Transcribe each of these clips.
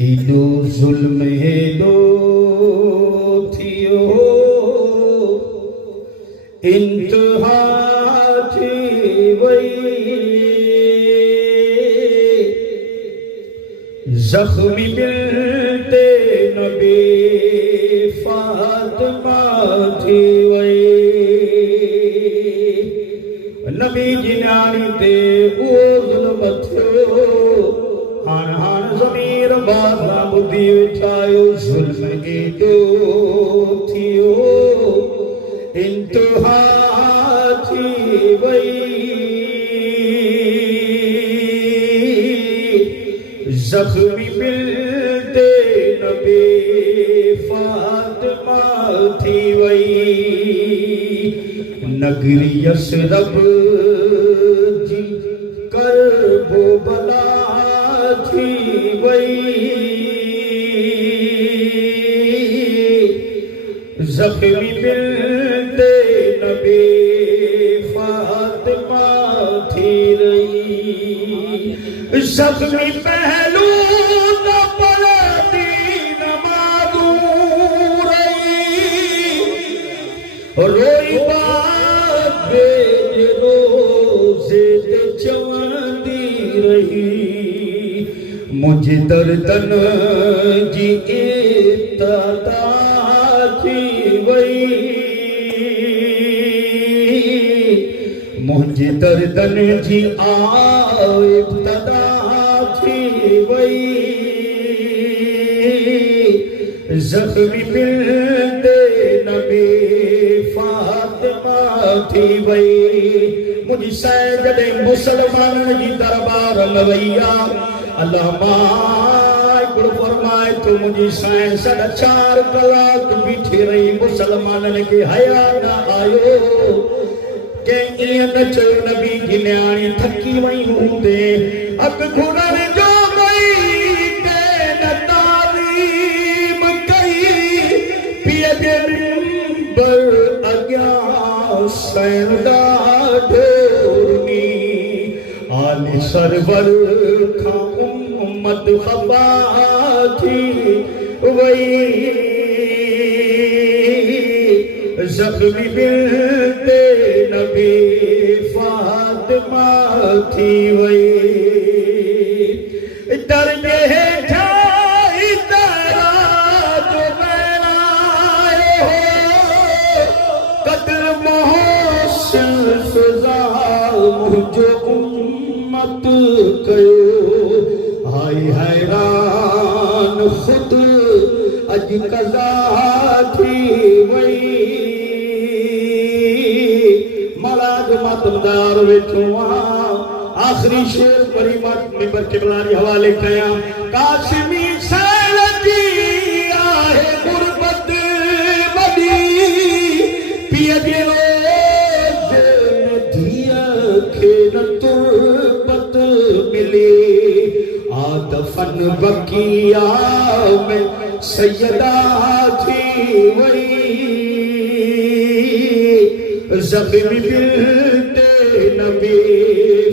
हेॾो ज़ुल्म हेॾो थियो इंतहा थी वई ज़ख्मी दिल ते नबी फातिमा थी वई नबी जी न्याणी ते उहो ज़ुल्म थियो हाण ज़मीर बाज़ा ॿुधी वेठायो ज़ुल्म एॾो थियो इंतहा थी वई ज़ख्मी दिल ते नबी फातिमा थी वई नगरी यसरब जी करबो बला थी वई ज़ख्मी दिल ते नबी फातिमा थी रही ज़ख्मी पहलू न पलटी नमाज़ू रही रोई बात रोज़े ते चवंदी रही मुझे दर्दन जी इब्तिदा थी वई मुझे दर्दन जी इब्तिदा थी वई ज़ख्मी दिल ते नबी फातिमा थी वई मुझी सैं जॾहिं मुसलमानन जी दरबार में वई अल्लाह मां फरमाए तो मुझी सैं 4.5 कलाक बीठी रही मुसलमानन के हया न आयो के ईअं न चयो नबी जी न्याणी थकी वई हूंदे अख घुड़न जो गई के न तालीम कई पिए जे मिंबर अॻियां सैन ॾाढोनी आले सरवर खां उम्मत ख़फ़ा थी वई ज़ख्मी दिल ते नबी फातिमा थी वई दर्जे हेठा जो बहनायो कदर मोहसिन सज़ा मुझो उम्मत कयो हाय हैरान खुद अज कज़ा थी वई मलाज मतदार वेठो आखिरी शेर परी मिंबर क़िबला जे हवाले कयां कासिमी सैल जी आहे गुरबत वॾी पीअ जे रोज़ में धीअ खे न तुरबत मिली आदफन बकिया में सैयदा थी वई ज़ख्मी दिल ते नबी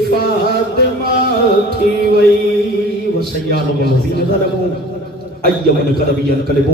फातिमा थी वई वसय्यालु अय्यमन करबियन कलिबू